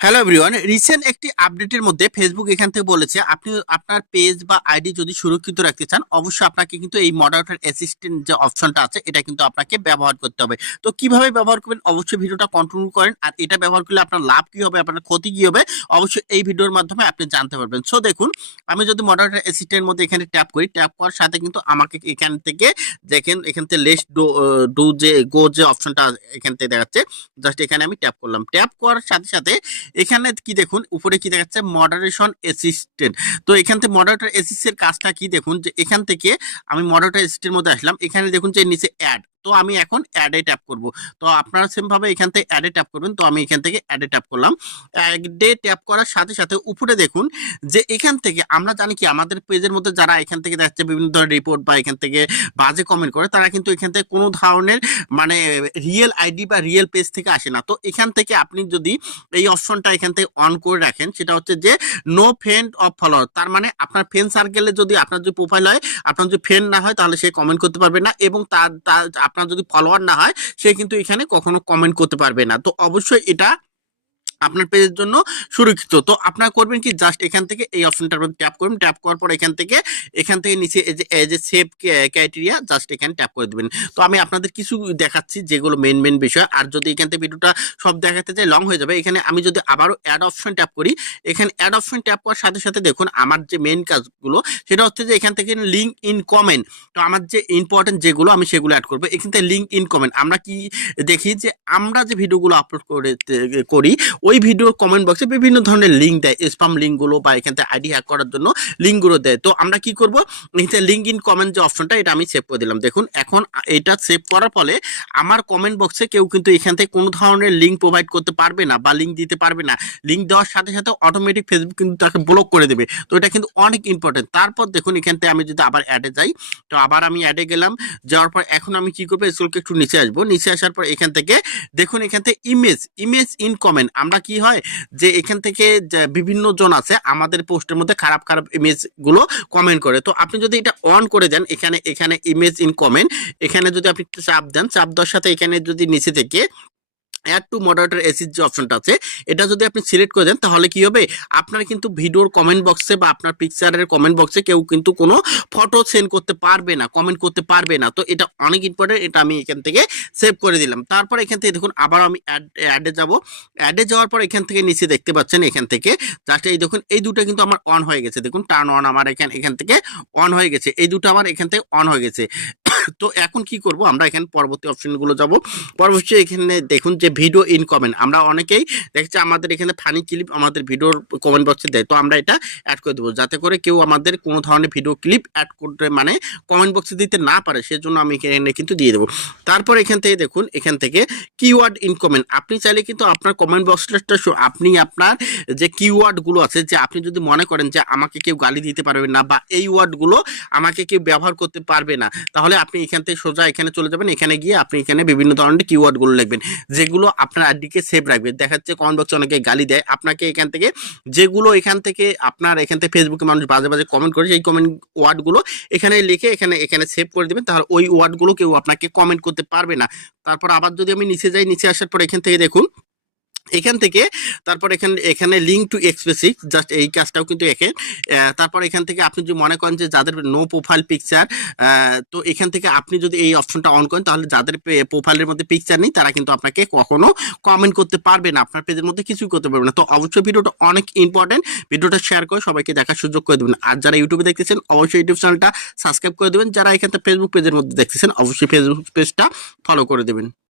Hello everyone recent একটি আপডেটের মধ্যে ফেসবুক এখান থেকে বলেছে, আপনি আপনার পেজ বা আইডি যদি সুরক্ষিত রাখতে চান, অবশ্যই আপনাকে কিন্তু এই মডারেটর অ্যাসিস্ট্যান্ট যে অপশনটা আছে, এটা কিন্তু আপনাকে ব্যবহার করতে হবে। তো কীভাবে ব্যবহার করবেন? অবশ্যই ভিডিওটা কন্টিনিউ করেন, আর এটা ব্যবহার করলে আপনার লাভ কি হবে, আপনার ক্ষতি কি হবে, অবশ্যই এই ভিডিওর মাধ্যমে আপনি জানতে পারবেন। সো দেখুন, আমি যদি মডারেটর অ্যাসিস্ট্যান্টের মধ্যে এখানে ট্যাপ করি ট্যাপ করার সাথে কিন্তু আমাকে এখান থেকে দেখেন, এখান থেকে লেস ডো ডু যে গো যে অপশনটা এখান থেকে দেখাচ্ছে জাস্ট এখানে আমি ট্যাপ করলাম। ট্যাপ করার সাথে সাথে এখানে কি দেখুন, উপরে কি দেখাচ্ছে? মডারেশন অ্যাসিস্ট্যান্ট তো এখান থেকে মডারেটর অ্যাসিস্টের কাজটা কি দেখুন? যে এখান থেকে আমি মডারেটর অ্যাসিস্টের মধ্যে আসলাম। এখানে দেখুন যে নিচে অ্যাড তো আমি এখন অ্যাডে ট্যাপ করব। তো আপনারা সেম ভাবে এখান থেকে অ্যাডে ট্যাপ করবেন, তো আমি এখান থেকে অ্যাডে ট্যাপ করলাম। অ্যাডে ট্যাপ করার সাথে সাথে উপরে দেখুন যে এখান থেকে আমরা জানি কি আমাদের পেজের মধ্যে যারা এখান থেকে যাচ্ছে বিভিন্ন ধরনের রিপোর্ট বা এখান থেকে বাজে কমেন্ট করে, তারা কিন্তু এখান থেকে কোনো ধরনের মানে রিয়েল আইডি বা রিয়েল পেজ থেকে আসে না। তো এখান থেকে আপনি যদি এই অপশনটা এখান থেকে অন করে রাখেন, সেটা হচ্ছে যে নো ফ্রেন্ড অফ ফলোয়ার তার মানে আপনার ফ্রেন্ড সার্কেলে যদি আপনার যদি প্রোফাইল হয়, আপনার যদি ফ্রেন্ড না হয়, তাহলে সে কমেন্ট করতে পারবে না এবং তার আপনার যদি ফলোয়ার না হয়, সে কিন্তু এখানে কখনো কমেন্ট করতে পারবে না। তো অবশ্যই এটা আপনার পেজের জন্য সুরক্ষিত। তো আপনারা করবেন কি? জাস্ট এখান থেকে এই অপশনটার মধ্যে ট্যাপ করবেন ট্যাপ করার পর এখান থেকে এখান থেকে নিচে এই যে এই যে সেভ ক্রাইটেরিয়া জাস্ট এখানে ট্যাপ করে দেবেন। তো আমি আপনাদের কিছু দেখাচ্ছি যেগুলো মেন মেন বিষয়। আর যদি এখান থেকে ভিডিওটা সব দেখাতে চাই লং হয়ে যাবে। এখানে আমি যদি আবারও অ্যাড অপশন ট্যাপ করি, এখানে অ্যাড অপশন ট্যাপ করার সাথে সাথে দেখুন, আমার যে মেন কাজগুলো, সেটা হচ্ছে যে এখান থেকে লিঙ্ক ইন কমেন্ট তো আমার যে ইম্পর্টেন্ট যেগুলো, আমি সেগুলো অ্যাড করব। এখান থেকে লিঙ্ক ইন কমেন্ট আমরা কি দেখি যে, আমরা যে ভিডিওগুলো আপলোড করে, করি ওই ভিডিও কমেন্ট বক্সে বিভিন্ন ধরনের লিঙ্ক দেয় স্পাম লিঙ্কগুলো বা এখান থেকে আইডি হ্যাক করার জন্য লিঙ্কগুলো দেয়। তো আমরা কি করব? এখানে লিঙ্ক ইন কমেন্ট যে অপশনটা এটা আমি সেভ করে দিলাম। দেখুন, এখন এটা সেভ করার ফলে আমার কমেন্ট বক্সে কেউ কিন্তু এখান থেকে কোনো ধরনের লিঙ্ক প্রোভাইড করতে পারবে না বা লিঙ্ক দিতে পারবে না। লিঙ্ক দেওয়ার সাথে সাথে অটোমেটিক ফেসবুক কিন্তু তাকে ব্লক করে দেবে। তো এটা কিন্তু অনেক ইম্পর্টেন্ট তারপর দেখুন, এখান থেকে আমি যদি আবার অ্যাডে যাই, তো আবার আমি অ্যাডে গেলাম। যাওয়ার পর এখন আমি কি করব? স্কুলকে একটু নিচে আসব। নিচে আসার পর এখান থেকে দেখুন, এখান থেকে ইমেজ ইমেজ ইন কমেন্ট আমরা কি হয়? যে এখান থেকে বিভিন্ন জন আছে, আমাদের পোস্টের মধ্যে খারাপ খারাপ ইমেজগুলো কমেন্ট করে। তো আপনি যদি এটা অন করে দেন, এখানে এখানে ইমেজ ইন কমেন্ট এখানে যদি আপনি চাপ দেন, চাপ দেওয়ার সাথে এখানে যদি নিচে থেকে অ্যাড টু মডারেটর এসিড যে অপশনটা আছে। এটা যদি আপনি সিলেক্ট করে দেন, তাহলে কি হবে? আপনার কিন্তু ভিডিওর কমেন্ট বক্সে বা আপনার পিকচারের কমেন্ট বক্সে কেউ কিন্তু কোনো ফটো সেন্ড করতে পারবে না কমেন্ট করতে পারবে না। তো এটা অনেক ইম্পর্টেন্ট এটা আমি এখান থেকে সেভ করে দিলাম। তারপর এখান থেকে দেখুন, আবার আমি অ্যাডে যাব। অ্যাডে যাওয়ার পর এখান থেকে নিচে দেখতে পাচ্ছেন, এখান থেকে জাস্ট এই দেখুন, এই দুটো কিন্তু আমার অন হয়ে গেছে। দেখুন টার্ন অন আমার এখান এখান থেকে অন হয়ে গেছে। এই দুটো আমার এখান থেকে অন হয়ে গেছে। তো এখন কি করব? আমরা এখানে পরবর্তী অপশনগুলো যাব। পরবর্তী এখানে দেখুন যে ভিডিও ইন কমেন্ট আমরা অনেকেই দেখছি আমাদের এখানে ফানি ক্লিপ আমাদের ভিডিওর কমেন্ট বক্সে দেয়। তো আমরা এটা অ্যাড করে দেবো। যাতে করে কেউ আমাদের কোনো ধরনের ভিডিও ক্লিপ অ্যাড করতে মানে কমেন্ট বক্সে দিতে না পারে, সেজন্য আমি এখানে কিন্তু দিয়ে দেবো। তারপর এখান থেকে দেখুন, এখান থেকে কিওয়ার্ড ইন কমেন্ট আপনি চাইলে কিন্তু আপনার কমেন্ট বক্সটা আপনি আপনার যে কিওয়ার্ডগুলো আছে, যে আপনি যদি মনে করেন যে আমাকে কেউ গালি দিতে পারবে না বা এই ওয়ার্ডগুলো আমাকে কেউ ব্যবহার করতে পারবে না, তাহলে আপনি এখান থেকে সোজা এখানে চলে যাবেন, এখানে গিয়ে আপনি এখানে বিভিন্ন ধরনের কিওয়ার্ডগুলো লিখবেন। যেগুলো আপনার আইডিকে সেভ রাখবে। দেখা যাচ্ছে কমেন্ট বক্সে অনেকে গালি দেয়। আপনাকে এখান থেকে যেগুলো এখান থেকে আপনার এখান থেকে ফেসবুকে মানুষ বাজে বাজে কমেন্ট করে সেই কমেন্ট ওয়ার্ডগুলো এখানে লিখে এখানে এখানে সেভ করে দেবেন। তাহলে ওই ওয়ার্ডগুলো কেউ আপনাকে কমেন্ট করতে পারবে না। তারপর আবার যদি আমি নিচে যাই, নিচে আসার পর এখান থেকে দেখুন এখান থেকে তারপর এখানে এখানে লিঙ্ক টু এক্সপেসিক জাস্ট এই কাজটাও কিন্তু এখানে তারপর এখান থেকে আপনি যদি মনে করেন যে যাদের নো প্রোফাইল পিকচার তো এখান থেকে আপনি যদি এই অপশনটা অন করেন, তাহলে যাদের প্রোফাইলের মধ্যে পিকচার নেই, তারা কিন্তু আপনাকে কখনো কমেন্ট করতে পারবে না, আপনার পেজের মধ্যে কিছুই করতে পারবে না। তো অবশ্যই ভিডিওটা অনেক ইম্পর্টেন্ট ভিডিওটা শেয়ার করে সবাইকে দেখার সুযোগ করে দেবেন। আর যারা ইউটিউবে দেখতেছেন, অবশ্যই ইউটিউব চ্যানেলটা সাবস্ক্রাইব করে দেবেন। যারা এখান থেকে ফেসবুক পেজের মধ্যে দেখতেছেন, অবশ্যই ফেসবুক পেজটা ফলো করে দেবেন।